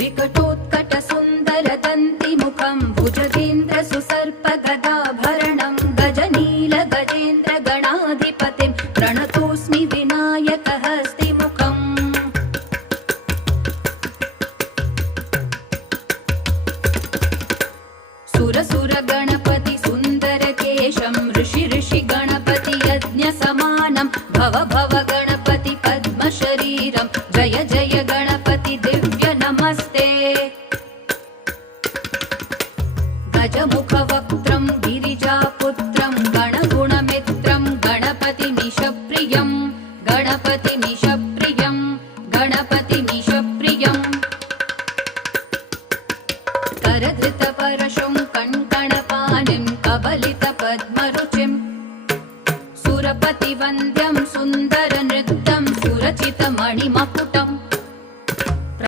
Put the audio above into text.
विकटोत्कटसुन्दरदन्तिमुखं भुजगेन्द्रसुसर्पगदाभरणं गजनीलगजेन्द्रगणाधिपतिं प्रणतोऽस्मि विनायकहस्तिमुखम् सुरसुरगणपति सुन्दरकेशं ऋषि गणपति यज्ञसमानं भव भव गणपति पद्मशरीरं जय जय गणपति दिव्य नमस्ते गजमुखवक्त्रं गिरिजापुत्रं गणगुणमित्रं गणपतिमीशप्रियं गणपतिमीशप्रियं गणपतिमीशप्रियं करधृतपरशुं कङ्कणपाणिं कबलितपद्मरुचिं सुरपतिवन्द्यं सुन्दरनृत्यं सुरचितमणिमकुटम्